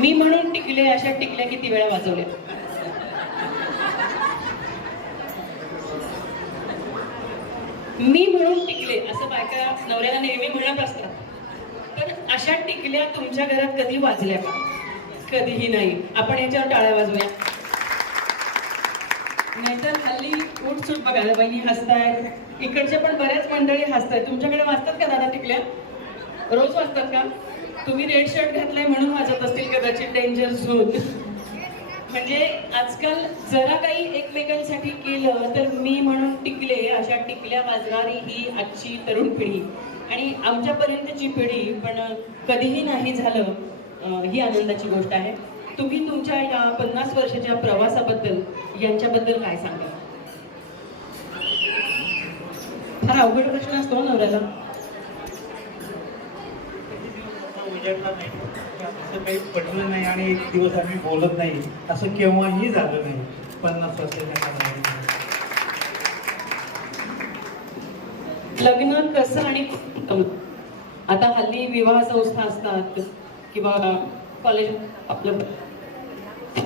मी म्हणून टिकले अशा टिकल्या किती वेळा वाजवल्या? मी म्हणून टिकले असं बायका नवऱ्याला नेहमी म्हणत असतात, पण अशा टिकल्या तुमच्या घरात कधी वाजल्या का? कधीही नाही. आपण याच्यावर टाळ्या वाजवूया. नाहीतर हल्ली उठसूट बघायला बहिणी हसतायत, इकडच्या पण बऱ्याच मंडळी हसतायत. तुमच्याकडे वाजतात का दादा टिकल्या? रोज वाजतात का? तुम्ही रेड शर्ट घातलाय म्हणून वाजत असतील कदाचित, डेंजर झोन. म्हणजे आजकाल जरा काही एकमेकांसाठी केलं तर मी म्हणून टिकले अशा टिकल्या वाजणारी ही आजची तरुण पिढी आणि आमच्यापर्यंतची पिढी. पण कधीही नाही झालं ही आनंदाची गोष्ट आहे. तुम्ही तुमच्या या 50 वर्षाच्या प्रवासाबद्दल यांच्याबद्दल काय सांगाल? फार अवघड प्रश्न असतो नवऱ्याला. असं काही पटलं नाही आणि एक दिवस आम्ही बोलत नाही असं केव्हाही झालं नाही 50 वर्षाच्या. लग्न कसं आणि आता हल्ली विवाह संस्था असतात किंवा कॉलेज आपलं,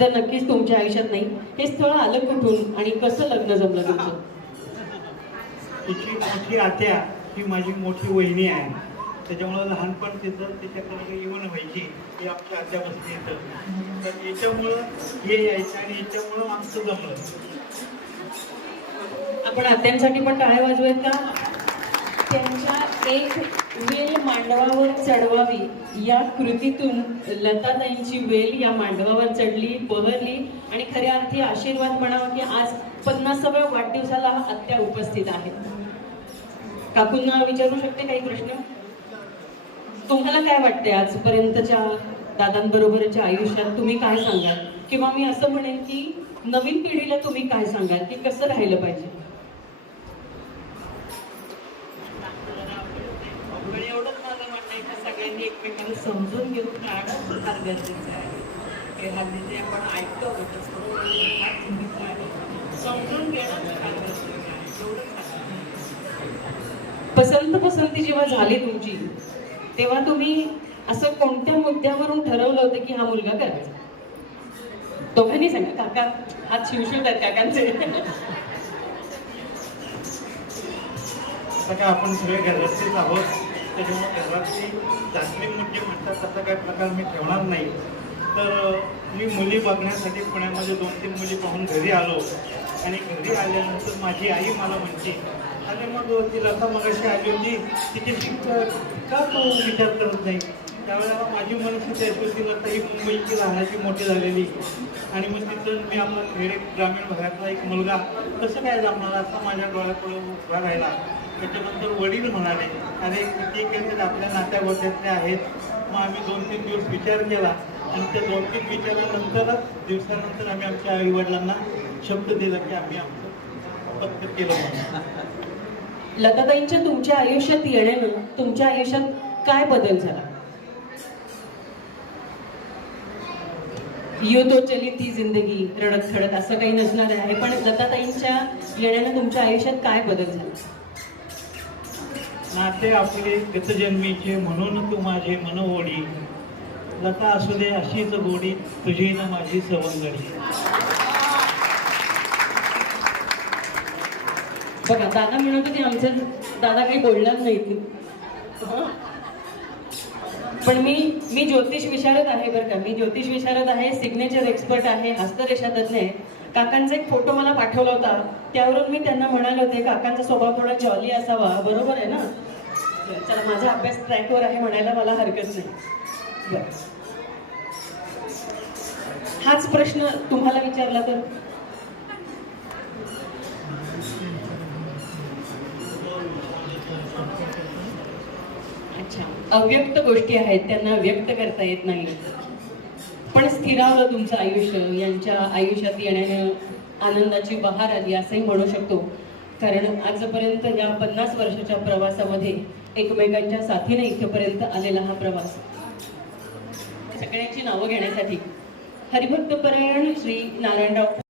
तर नक्कीच तुमच्या आयुष्यात नाही. हे स्थळ आलं कुठून आणि कसं लग्न जमलं तुमचं? तिची मोठी आत्या ही माझी मोठी वहिनी आहे, त्याच्यामुळं लहानपण तिचं तिच्याकडे येऊन व्हायची. ही आमच्या आत्या बसली येतं, तर याच्यामुळं हे यायचं आणि याच्यामुळं आमचं जमलं. आपण आत्यांसाठी पण टाळ्या वाजवूयात का? त्यांच्या एक वेल मांडवावर चढवावी या कृतीतून लताताईंची वेल या मांडवावर चढली, बहरली आणि खऱ्या अर्थी आशीर्वाद म्हणावा की आज 50व्या वाढदिवसाला आत्या उपस्थित आहेत. काकूंना विचारू शकते काही प्रश्न? तुम्हाला काय वाटते आजपर्यंतच्या दादांबरोबरच्या आयुष्यात तुम्ही काय सांगाल? किंवा मी असं म्हणेन की नवीन पिढीला तुम्ही काय सांगाल की कसं राहिलं पाहिजे? एवढंच माझं म्हणणं आहे की सगळ्यांनी एकमेकांना समजून घेऊन राहणं फार गरजेचं आहे. हे हल्ली जे आपण ऐकतो समजून घेणं फार गरजेचं आहे. पसंती जेव्हा झाली तुमची तेव्हा तुम्ही असं कोणत्या मुद्द्यावरून ठरवलं होतं की हा मुलगा करायचा? दोघांनी सांगा. काका हात शिवशिवत आहेत काकांचे. आता काय आपण सगळे घरातलेच आहोत, त्याच्यामुळे घरातली जास्ती मुद्दे म्हणतात तसा काय प्रकार मी ठेवणार नाही. तर मी मुली बघण्यासाठी पुण्यामध्ये 2-3 मुली पाहून घरी आलो आणि घरी आल्यानंतर माझी आई मला म्हणते, आणि मग ती लता मगाशी आली होती तिच्याशी का तू विचार करत नाही? त्यावेळेला माझी मनस्थिती अशी होती, लता ही मुंबईची लहानाची मोठी झालेली आणि मग तिथं मी आपला खेडे ग्रामीण भागातला एक मुलगा कसं काय जमणार असा माझ्या डोळ्यापुढे उभा राहिला. त्याच्यानंतर वडील म्हणाले, अरे किती केले आपल्या नात्यागोत्यातले आहेत. मग आम्ही 2-3 दिवस विचार केला आणि त्या 2-3 विचारानंतरच दिवसानंतर आम्ही आमच्या आईवडिलांना शब्द दिला की आम्ही आमचं पक्क केलं म्हणून. लताताईंच्या तुमच्या आयुष्यात येण्यानं तुमच्या आयुष्यात काय बदल झाला? यू तो चली थी जिंदगी रडत खडत असं काही नसणार आहे, पण लताताईंच्या येण्यानं तुमच्या आयुष्यात काय बदल झाला? नाते आपले गतजन्मीचे म्हणून तू माझे मनओडी, लता असू दे अशीच गोडी तुझी न माझी सवंगडी. बघा दादा म्हणत होते आमचे दादा काही बोलणार नाहीत, पण मी ज्योतिष विशारद आहे बरं का. मी ज्योतिष विशारद आहे, सिग्नेचर एक्सपर्ट आहे, हस्तरेषा तज्ञ आहे. काकांचा एक फोटो मला पाठवला होता, त्यावरून मी त्यांना म्हणाले होते काकांचा स्वभाव थोडा जॉली असावा. बरोबर आहे ना? चला माझा अभ्यास ट्रॅकवर आहे म्हणायला मला हरकत नाही. हाच प्रश्न तुम्हाला विचारला तर? अच्छा, अव्यक्त गोष्टी आहेत त्यांना व्यक्त करता येत नाही, पण स्थिरावलं तुमचं आयुष्य. यांच्या आयुष्यात येण्याने आनंदाची बहार आली असंही म्हणू शकतो, कारण आजपर्यंत या 50 वर्षाच्या प्रवासामध्ये एकमेकांच्या साथीने इथपर्यंत आलेला हा प्रवास. सगळ्यांची नावं घेण्यासाठी हरिभक्त परायण श्री नारायणराव